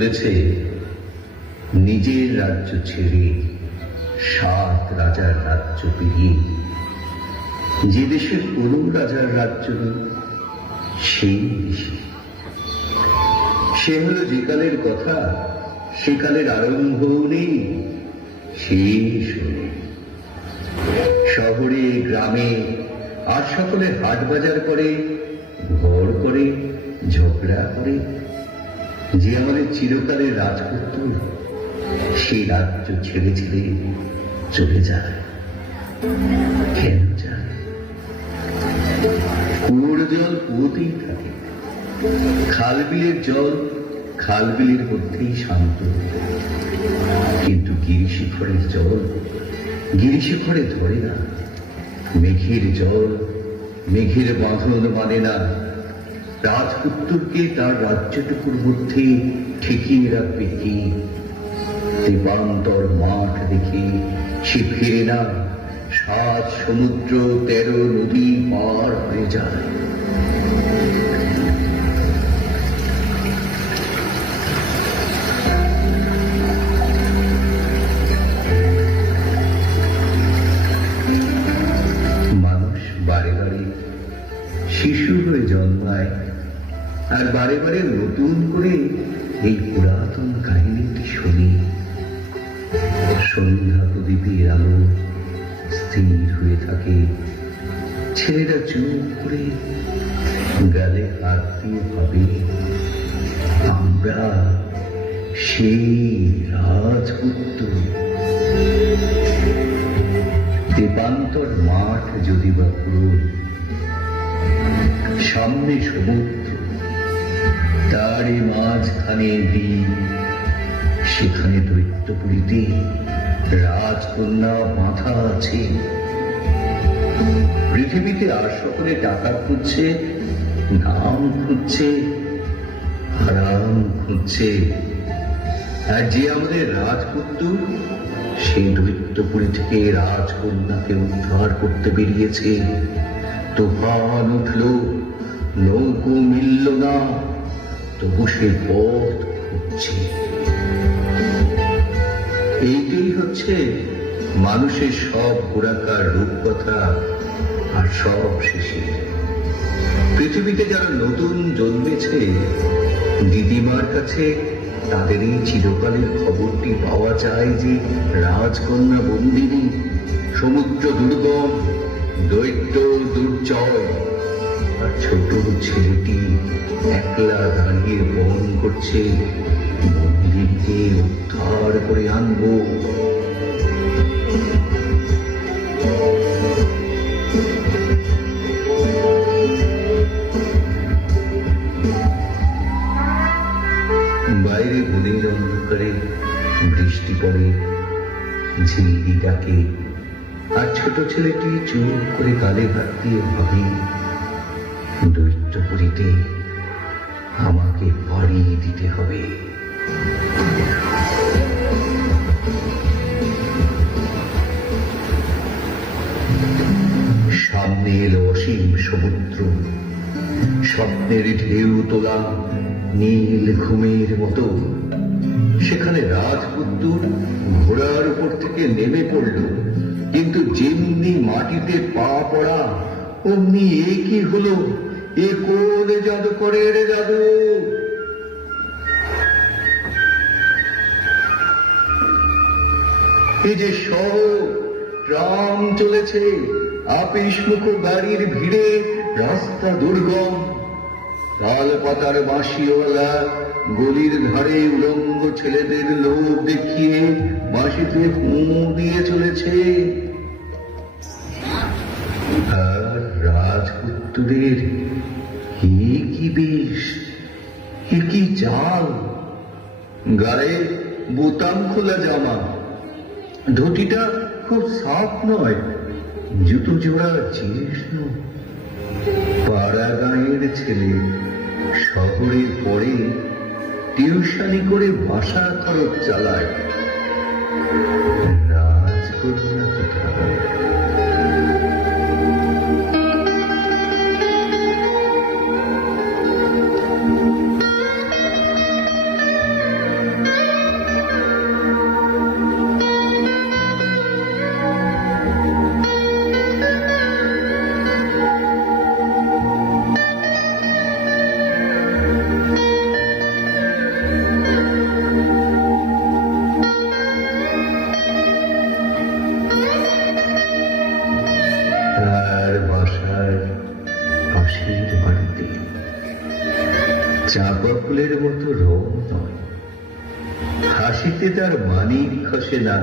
চলেছে নিজের রাজ্য ছেড়ে সাত রাজার রাজ্য পেরিয়ে। যে দেশে কোনো রাজার রাজ্য নেই, সেই দেশে। সে হলো যে কালের কথা, সে কালের আরম্ভও নেই শেষ নেই শহরে, গ্রামে, আর সকলে হাট বাজার করে, ঘর করে, ঝগড়া করে যে আমাদের চিরকালের রাজপুত্র, সেই রাজ্য ছেড়ে ছেড়ে চলে যায় জল কুয়োতেই থাকে, খালবিলের জল খালবিলের মধ্যেই শান্ত। কিন্তু গিরিশিখরের জল গিরিশিখরে ধরে না, মেঘের জল মেঘের বাঁধন মানে না রাজপুত্রকে তার রাজ্যটুকুর মধ্যে ঠেকিয়ে রাখবে কি? দেবান্তর মাঠ দেখে সে ফিরে না। সাত সমুদ্র তেরো নদী পার হয়ে যায়। বারে বারে নতুন করে এই পুরাতন কাহিনীটি শুনি। সন্ধ্যা প্রদীপের আলো স্থির হয়ে থাকে। ছেলেরা চুপ করে গালে হাত দিয়ে ভাবে, আমরা সেই রাজপুত্র। দেবান্তর মাঠ যদি বা সামনে সমুদ্র তারই মাঝখানে দ্বীপ সেখানে দৈত্যপুরীতে রাজকন্যা বাঁধা আছে। পৃথিবীতে আর সকলে টাকা খুঁজছে, নাম খুঁজছে আরাম খুঁজছে। আর যে আমাদের রাজপুত্র, সেই দৈত্যপুরী থেকে রাজকন্যাকে উদ্ধার করতে বেরিয়েছে। তুফান উঠল, নৌকো মিলল না। তবু সে পথ খুঁজছে এইটাই হচ্ছে মানুষের সব গোড়াকার রূপকথা আর সব শেষে। পৃথিবীতে যারা নতুন জন্মেছে, দিদিমার কাছে তাদের এই চিরকালের খবরটি পাওয়া যায় যে রাজকন্যা বন্দিনী সমুদ্র দুর্গম, দৈত্য দুর্জয়। ছোট ছেলেটি একলা দাঁড়িয়ে বহন করছে। মন্দিরকে উদ্ধার করে আনব। বাইরে গুলির অন্ধকারে বৃষ্টি পড়ে। ঝিল্লি ডাকে। আর ছোট ছেলেটি চুপ করে গালে হাত দিয়ে ভাবে। দৈত্যপুরীতে আমাকে বাড়ি দিতে হবে। সামনে এলো অসীম সমুদ্র। স্বপ্নের ঢেউ তোলা নীল ঘুমের মতো। সেখানে রাজপুত্র ঘোড়ার উপর থেকে নেমে পড়ল। কিন্তু যেমনি মাটিতে পা পড়া, অমনি এ কি হলো? এ কোন জাদু করে রে জাদু? এই যে শহর ট্রাম চলেছে, আপিস মুখ গাড়ির ভিড়ে, রাস্তা দুর্গম। তাল পাতার বাঁশিওয়ালা গলির ধারে উলঙ্গ ছেলেদের লোভ দেখিয়ে বাঁশিতে ফুঁ দিয়ে চলেছে। রাজপুত্রের এ কি বেশ? এ কি চাল গায়ে বোতাম খোলা জামা। ধুতিটা খুব সাফ নয়, জুতো জোড়া জীর্ণ পাড়া গাঁয়ের ছেলে শহরে পড়ে টিউশনি করে বাসা খরচ চালায়। রাজকন্যা কোথায়? মানিক না।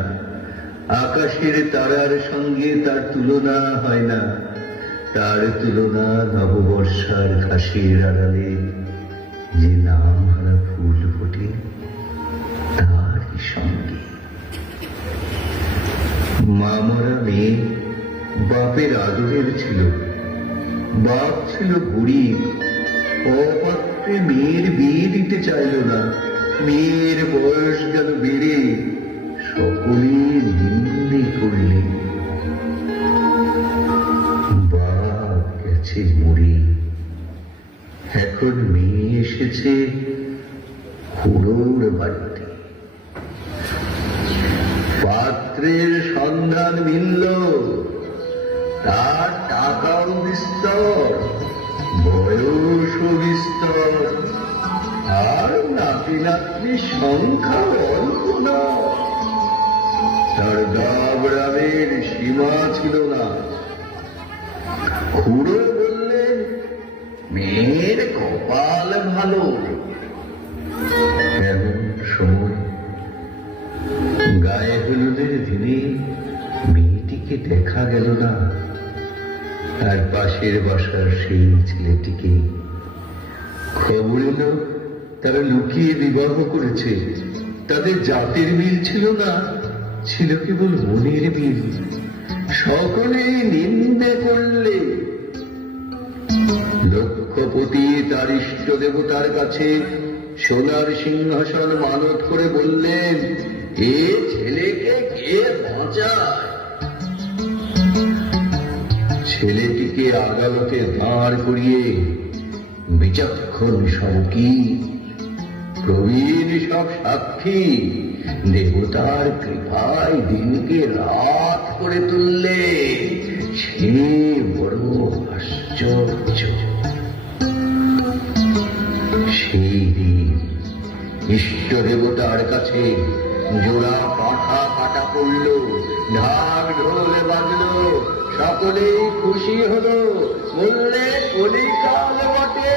আকাশের তারার সঙ্গে তার তুলনা হয় না। তার তুলনা নববর্ষার ঘাসের আড়ালে। যে নাম হারা ফুল ফোটে, তারই সঙ্গে। মামরা মেয়ে বাপের আদরের ছিল। বাপ ছিল গরিব। অপাত্রে মেয়ের বিয়ে দিতে চাইল না। মেয়ের বয়স গেল বেড়ে সকলে নিন্দে করলে গেছে মরে। এখন মেয়ে এসেছে খুড়োর বাড়িতে। পাত্রের সন্ধান মিলল, তার টাকাও বিস্তর, বয়সও বিস্তর, আর নাতি নাতনি সংখ্যা গাবরামের সীমা ছিল না। খুড়ো বললেন, মেয়ের কপাল ভালো। এমন সময়? গায়ে হলুদের দিনে মেয়েটিকে দেখা গেল না। তার পাশের বাসার সেই ছেলেটিকে খবর এলো, তারা লুকিয়ে বিবাহ করেছে। তাদের জাতের মিল ছিল না। ছিল কেবল মনের মিল সকলে নিন্দে করলে। লক্ষ্যপতি তার ইষ্ট দেবতার কাছে সোনার সিংহাসন মানত করে বললেন, এ ছেলেকে কে বাঁচায়? ছেলেটিকে আদালতে দাঁড় করিয়ে বিচক্ষণ সঙ্গী প্রবীণ সব সাক্ষী দেবতার কৃপায় দিনকে রাত করে তুললে সে বড় আশ্চর্য। সেই দিন ইষ্ট দেবতার কাছে জোড়া পাঠা কাটা পড়ল, ঢাক ঢোল বাজলো, সকলেই খুশি হলো, বললে কলিকাল বটে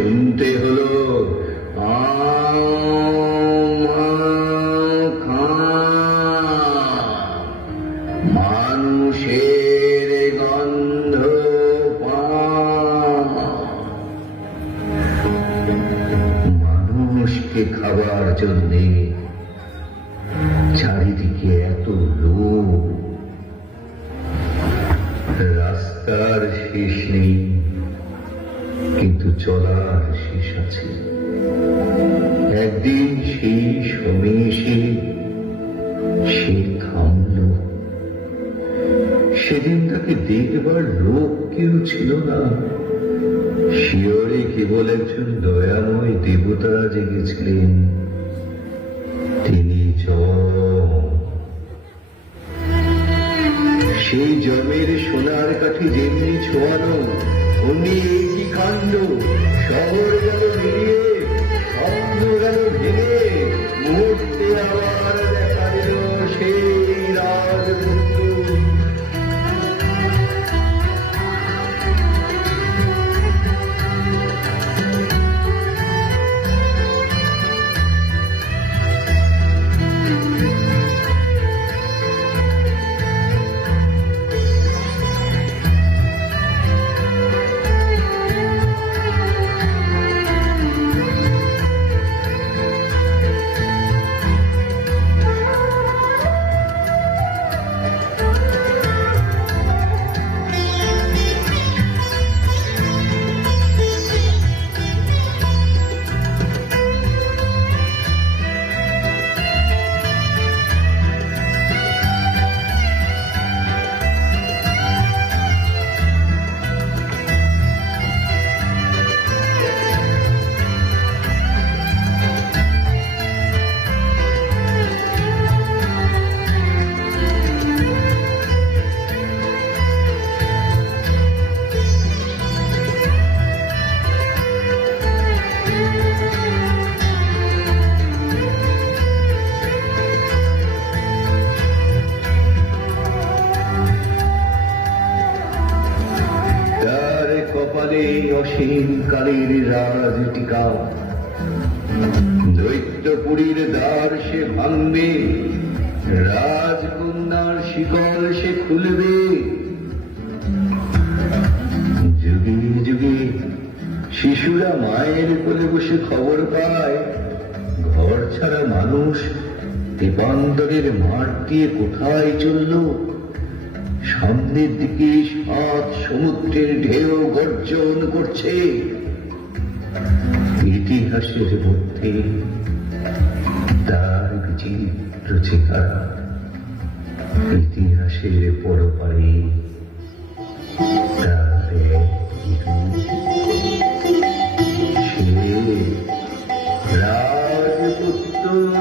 শুনতে হলো। মানুষের গন্ধ মানুষকে খাবার জন্যে চারিদিকে এত লোক রাস্তার শেষ নেই শেষ আছে। একদিন সেই সময় এসে সে থামল। সেদিন তাকে দেখবার লোক কেউ ছিল না। শিয়রে কেবল একজন দয়াময় দেবতা জেগেছিলেন। তিনি জম। সেই জমের সোনার কাঠি যেমনি ছোঁয়ানো একই কাণ্ড শহর গেল মিলিয়ে কালের রাজটিকা দৈত্যপুরীর দ্বার সে ভাঙবে রাজকন্যার শিকল সে খুলবে। যুগে যুগে শিশুরা মায়ের কোলে বসে খবর পায়, ঘর ছাড়া মানুষ তেপান্তরের মাঠ দিয়ে কোথায় চলল? সামনের দিকে সাত সমুদ্রের ঢেউ গর্জন করছে। ইতিহাসের মধ্যে তার বিচিত্র চেহারা ইতিহাসের পরপারে রাজপুত্র